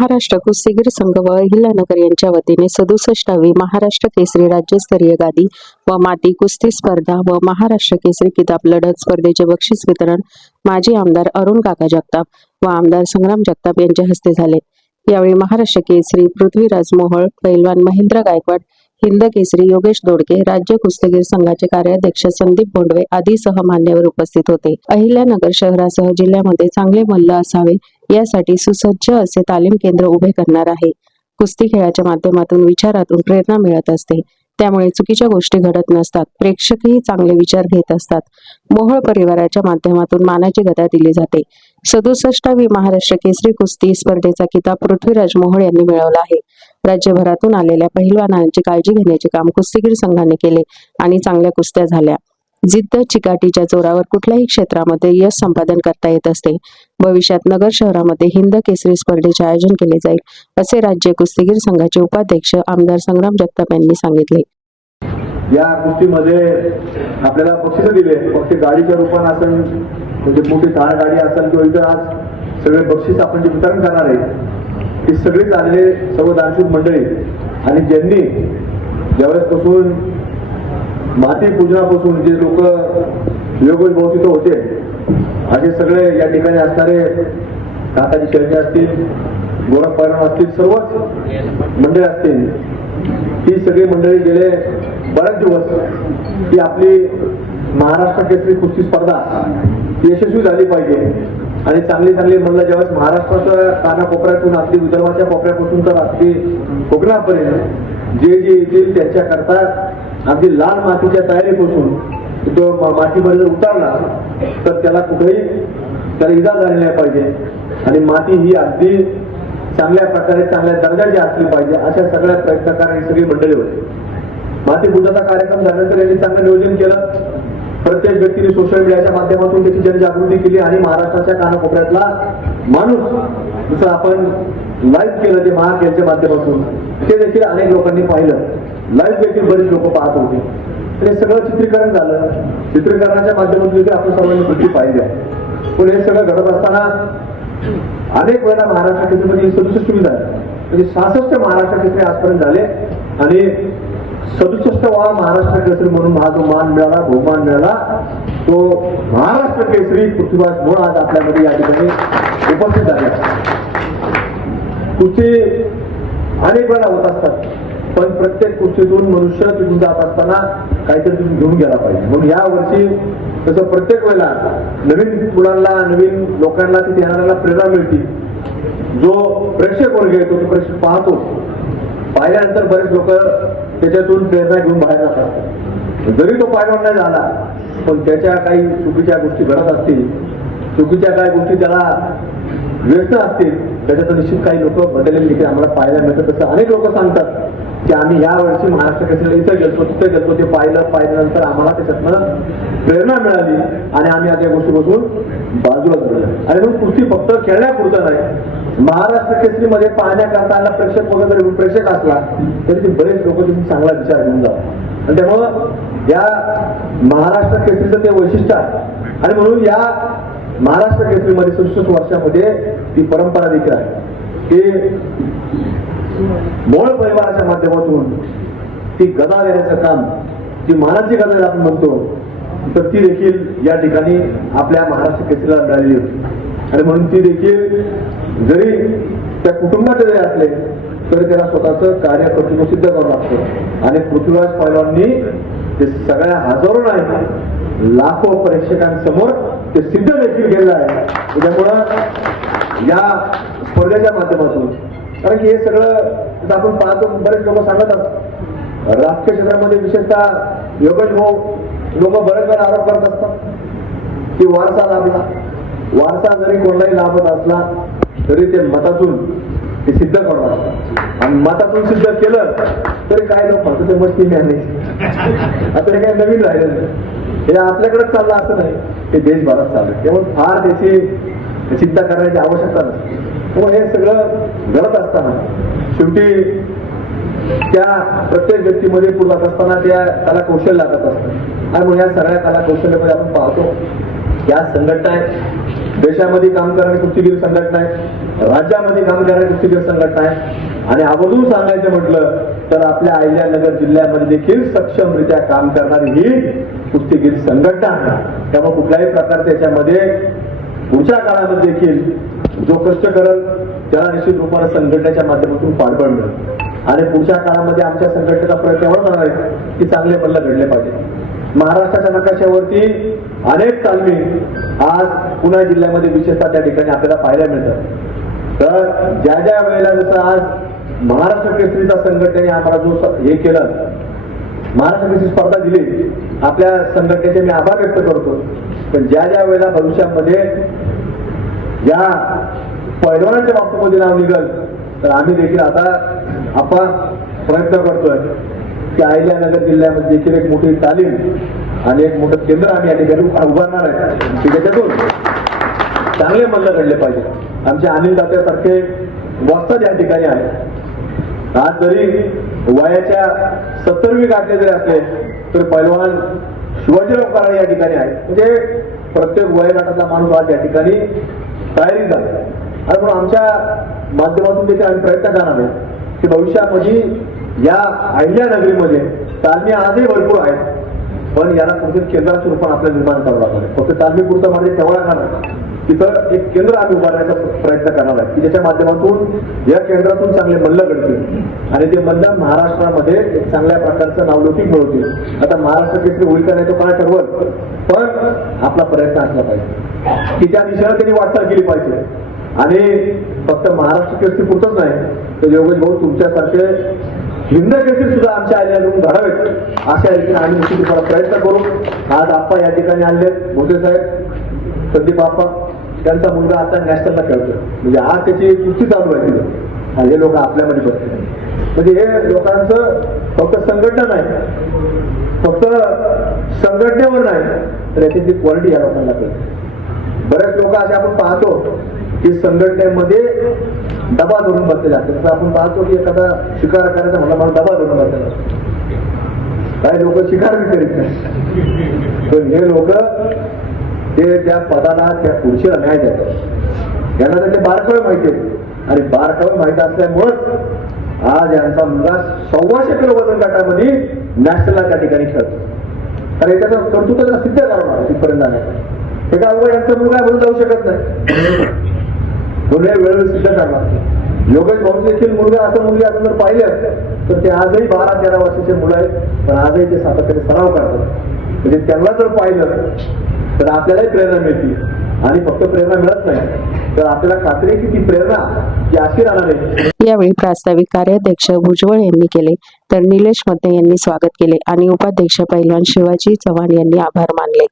महाराष्ट्र कुस्तीगीर संघ व अहिल्यानगर यांच्या वतीने सदुसष्टावी महाराष्ट्र केसरी राज्यस्तरीय गादी व माती कुस्ती स्पर्धा व महाराष्ट्र केसरी किताब लढत स्पर्धेचे बक्षीस वितरण माजी आमदार अरुण काका जगताप व आमदार संग्राम जगताप यांच्या हस्ते झाले. यावेळी महाराष्ट्र केसरी पृथ्वीराज मोहोळ पैलवान महेंद्र गायकवाड हिंद केसरी योगेश दोडके राज्य कुस्तीगीर संघाचे कार्याध्यक्ष संदीप बोंडवे आदीसह मान्यवर उपस्थित होते. अहिल्यानगर शहरासह जिल्ह्यामध्ये चांगले मल्ल असावे यासाठी सुसज्ज असे तालीम केंद्र उभे करणार आहे. कुस्ती खेळाच्या माध्यमातून विचारातून प्रेरणा मिळत असते. त्यामुळे चुकीच्या गोष्टी घडत नसतात. प्रेक्षकही चांगले विचार घेत असतात. मोहोळ परिवाराच्या माध्यमातून मानाची गदा दिली जाते. सदुसष्टावी महाराष्ट्र केसरी कुस्ती स्पर्धेचा किताब पृथ्वीराज मोहोळ यांनी मिळवला आहे. राज्यभरातून आलेल्या पहिलवानांची काळजी घेण्याचे काम कुस्तीगीर संघाने केले आणि चांगल्या कुस्त्या झाल्या. जिद्द चिकाटीच्या जोरावर कुठल्याही क्षेत्रामध्ये यश संपादन करता येत असते. भविष्यात नगर शहरामध्ये हिंद केसरी स्पर्धेचे आयोजन केले जाईल असे राज्य कुस्तीगीर संघाचे उपाध्यक्ष आमदार संग्राम जगताप यांनी सांगितले. या कुस्तीमध्ये आपल्याला बक्षीस दिले फक्त गाडीच्या रूपाने असेल म्हणजे मोठी थार गाडी असेल किंवा इतर आज सगळे बक्षीस आपण जे वितरण करणार आहे ते सगळेच आलेले सर्व दानशूर मंडळी आणि ज्यांनी ज्यावेळेसपासून माती पूजनापासून जे लोक योगोज भाऊ होते. असे सगळे या ठिकाणी असणारे काकाजी शेळके असतील गोरख असतील सर्वच मंडळी असतील ही सगळी मंडळी गेले बरेच दिवस. ही आपली महाराष्ट्र केसरी कुस्ती स्पर्धा यशस्वी झाली पाहिजे. आणि चांगली चांगली म्हणलं ज्यावेळेस महाराष्ट्राच्या कानाकोपऱ्यातून आपली विदर्भाच्या कोपऱ्यापासून तर आपली कोकणापर्यंत जे जे येतील त्यांच्याकरता अगदी लाल मातीच्या तयारीपासून तो मा- मातीमध्ये जर उतारला तर त्याला कुठेही त्याला इजा झाली नाही पाहिजे. आणि माती ही अगदी चांगल्या प्रकारे चांगल्या दर्जाची असली पाहिजे अशा सगळ्या प्रयत्न करणारी सगळी मंडळी होती. माती पूजाचा कार्यक्रम झाल्यानंतर यांनी चांगलं नियोजन केलं. प्रत्येक व्यक्तीने सोशल मीडियाच्या माध्यमातून त्याची जनजागृती केली आणि महाराष्ट्राच्या कानाकोपऱ्यातला माणूस जसं आपण लाईव्ह केलं ते महाखेळच्या माध्यमातून ते देखील अनेक लोकांनी पाहिलं. लाईव्ह देखील बरेच लोक पाहत होते. हे सगळं चित्रीकरण झालं. चित्रीकरणाच्या माध्यमातून देखील आपण सर्वांनी गोष्टी पाहिल्या पण हे सगळं घडत असताना अनेक वेळा महाराष्ट्र केसरीमध्ये सदुसष्ट झाले म्हणजे सहासष्ट महाराष्ट्र केसरी आजपर्यंत झाले आणि सदुसष्ट वा महाराष्ट्र केसरी म्हणून हा जो मान मिळाला बहुमान मिळाला तो महाराष्ट्र केसरी पृथ्वीराज मोळ आज आपल्यामध्ये या ठिकाणी उपस्थित झाले. कुस्ती अनेक वेळा होत असतात. पण प्रत्येक गोष्टीतून मनुष्य तिथून जात असताना काहीतरी तुम्ही घेऊन गेला पाहिजे. म्हणून या वर्षी तसं प्रत्येक वेळेला नवीन मुलांना नवीन लोकांना तिथे येणाऱ्याला प्रेरणा मिळते. जो प्रेक्षक वर्ग येतो तो प्रेक्षक पाहतो. पाहिल्यानंतर बरेच लोक त्याच्यातून प्रेरणा घेऊन बाहेर जातात. जरी तो पायलवान नाही झाला पण त्याच्या काही चुकीच्या गोष्टी घडत असतील चुकीच्या काही गोष्टी त्याला व्यस्त असतील त्याच्यात निश्चित काही लोक बदललेले देखील आम्हाला पाहायला मिळतं तसं अनेक लोक सांगतात की आम्ही या वर्षी महाराष्ट्र केसरीला इथं गेलतो तिथं गेलतो ते पाहिलं पाहिल्यानंतर आम्हाला त्याच्यातनं प्रेरणा मिळाली आणि आम्ही आता या गोष्टी बसून बाजूला गेलो आणि मग कुस्ती फक्त खेळण्यापुरतं नाही महाराष्ट्र केसरीमध्ये पाहण्याकरता आला प्रेक्षक वगैरे प्रेक्षक असला तरी ते बरेच लोक तुम्ही चांगला विचार घेऊन जातात. आणि त्यामुळं या महाराष्ट्र केसरीचं ते वैशिष्ट्य आहे. आणि म्हणून या महाराष्ट्र केसरीमध्ये सदुसष्ट वर्षामध्ये ती परंपरा देखील आहे की मोळ परिवाराच्या माध्यमातून ती गदा देण्याचं काम जी महाराजची गदा आपण म्हणतो तर ती देखील या ठिकाणी आपल्या महाराष्ट्र केसरीला मिळालेली होती. आणि म्हणून ती देखील जरी त्या कुटुंबाचे जरी असले तरी त्याला स्वतःचं कार्य प्रतिम सिद्ध करावं लागतं आणि पृथ्वीराज पैलवांनी ते सगळ्या हजारो नाही लाखो प्रेक्षकांसमोर ते सिद्ध देखील केलेलं आहे. त्याच्यामुळं या स्पर्धेच्या माध्यमातून कारण की हे सगळं आपण पाहतो बरेच लोक सांगत असतात. राजकीय क्षेत्रामध्ये विशेषतः योगेश भाऊ लोक बरेच वेळा आरोप करत असतात की वारसा लाभला. वारसा जरी कोणालाही लाभत असला तरी ते मतातून ते सिद्ध करणार आणि मतातून सिद्ध केलं तरी काय लोक म्हणतो ते मस्ती नाही आता हे काही नवीन राहिलं नाही. हे आपल्याकडेच चाललं असं नाही. ते देशभरात चाललं. त्यामुळे फार त्याची चिंता करण्याची आवश्यकता नसते. मग हे सगळं घडत असताना. शेवटी त्या प्रत्येक व्यक्तीमध्ये पुरत जात असताना त्या कला कौशल्य लागत असतात. आणि म्हणून या सगळ्या कला कौशल्यामध्ये आपण पाहतो या संघटना आहेत. देशामध्ये काम करणारी कुस्तीगीर संघटना आहे राज्यामध्ये काम करणारी कुस्तीगीर संघटना आहे आणि आवर्जून सांगायचं म्हटलं तर आपल्या अहिल्यानगर जिल्ह्यामध्ये देखील सक्षमरित्या काम करणारी ही कुस्तीगीर संघटना आहे. त्यामुळे कुठल्याही प्रकारच्या याच्यामध्ये पुढच्या काळामध्ये देखील जो कष्ट करल त्याला निश्चित रूपाने संघटनेच्या माध्यमातून पाठबळ मिळेल आणि पुढच्या काळामध्ये आमच्या संघटनेचा प्रयत्न एवढा होणार आहे की चांगले बल्ल घडले पाहिजे महाराष्ट्राच्या नकाशावरती अनेक तालमी आज पुणे जिल्ह्यामध्ये विशेषतः त्या ठिकाणी आपल्याला पाहायला मिळतात. तर ज्या ज्या वेळेला जसं आज महाराष्ट्र केसरीचा संघटनेने आम्हाला जो हे केलं महाराष्ट्र केसरी स्पर्धा दिली आपल्या संघटनेचे मी आभार व्यक्त करतो. पण ज्या ज्या वेळेला भविष्यामध्ये या पैलवानाच्या बाबतीमध्ये नाव निघल तर आम्ही देखील आता आपण प्रयत्न करतोय की अहिल्यानगर जिल्ह्यामध्ये देखील एक मोठी तालीम आणि एक मोठं केंद्र आम्ही या ठिकाणी उभारणार आहे. की त्याच्यातून चांगले मल्ल घडले पाहिजे आमचे अनिल दात्यासारखे वस्ताद या ठिकाणी आहेत. आज जरी वयाच्या सत्तरवी गाठले जरी असले तर पैलवान शिवाजीराव कराड या ठिकाणी आहे म्हणजे प्रत्येक वयगटातला माणूस आज या ठिकाणी तयारी झाला. आणि म्हणून आमच्या माध्यमातून देखील आम्ही प्रयत्न करणार आहे की भविष्यामध्ये या अहिल्यानगरीमध्ये तालमी आजही भरपूर आहेत. पण याला कुठे केंद्राचं रूपाने आपल्याला निर्माण करावं लागणार आहे. फक्त तालमी पुरतं म्हणजे तेवढा करणार तिथं एक केंद्र आम्ही उभारण्याचा प्रयत्न करणार आहे. की ज्याच्या माध्यमातून या केंद्रातून चांगले मल्ल घडतील. आणि ते मल्ल महाराष्ट्रामध्ये एक चांगल्या प्रकारचं नावलौकिक मिळवतील. आता महाराष्ट्र केसरी होईल का नाही तो काय ठरवल? पण आपला प्रयत्न असला पाहिजे. की त्या दिशेला त्यांनी वाटचाल केली पाहिजे. आणि फक्त महाराष्ट्र केसरी पुरतच नाही तर योगेश भाऊ तुमच्यासारखे हिंद केसरी सुद्धा आमच्या आल्याकडून घडावेत अशा रीतीने आम्ही निश्चित तुम्हाला प्रयत्न करू. आज आप्पा या ठिकाणी आणले मोठे साहेब संदीप आप्पा त्यांचा मुलगा आता नॅशनलला खेळतोय. म्हणजे आज त्याची कुस्ती चालू आहे तिथे. हे लोक आपल्यामध्ये बसले म्हणजे हे लोकांचं फक्त संघटना नाही फक्त संघटनेवर नाही तर याची क्वालिटी या लोकांना कळते. बरेच लोक असे आपण पाहतो की संघटनेमध्ये डबा धरून बसलेला असतात. तसं आपण पाहतो की एखादा शिकार करायचा म्हणला मला डबा धरून बसलेला असतो. काही लोक शिकार बी करीत नाही पण हे लोक ते त्या पदाला त्या खुर्चीला न्याय देतात. यांना त्याचे बारकावे माहिती आहेत. आणि बारकावे माहिती असल्यामुळंच आज यांचा मुलगा सव्वाशे किलो वजन गटामध्ये नॅशनलला त्या ठिकाणी खेळतो. कारण त्याचं कर्तृत्व सिद्ध करावं तिथपर्यंत जाण्यासाठी हे काय यांचा मुलगा बोलून जाऊ शकत नाही. म्हणून वेळेवर सिद्ध करणार योगेश भाऊ देखील मुलगा असं मुलगी असं जर पाहिलं तर ते आजही बारा तेरा वर्षाचे मुलं आहेत पण आजही ते सातत्याने सराव करतात. म्हणजे त्यांना जर पाहिलं तर आपल्यालाही प्रेरणा मिळते. आणि फक्त प्रेरणा मिळत नाही. तर आपल्याला खात्री की ती प्रेरणा अशी राहणार आहे. यावेळी प्रास्ताविक कार्याध्यक्ष भुजबळ यांनी केले. तर निलेश मते यांनी स्वागत केले आणि उपाध्यक्ष पैलवान शिवाजी चव्हाण यांनी आभार मानले.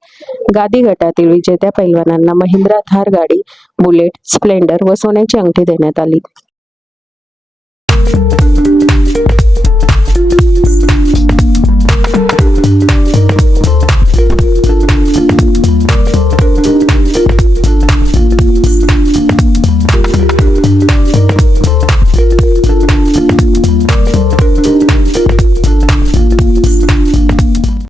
गादी गटातील विजेत्या पैलवानांना महिंद्रा थार गाडी बुलेट स्प्लेंडर व सोन्याची अंगठी देण्यात आली.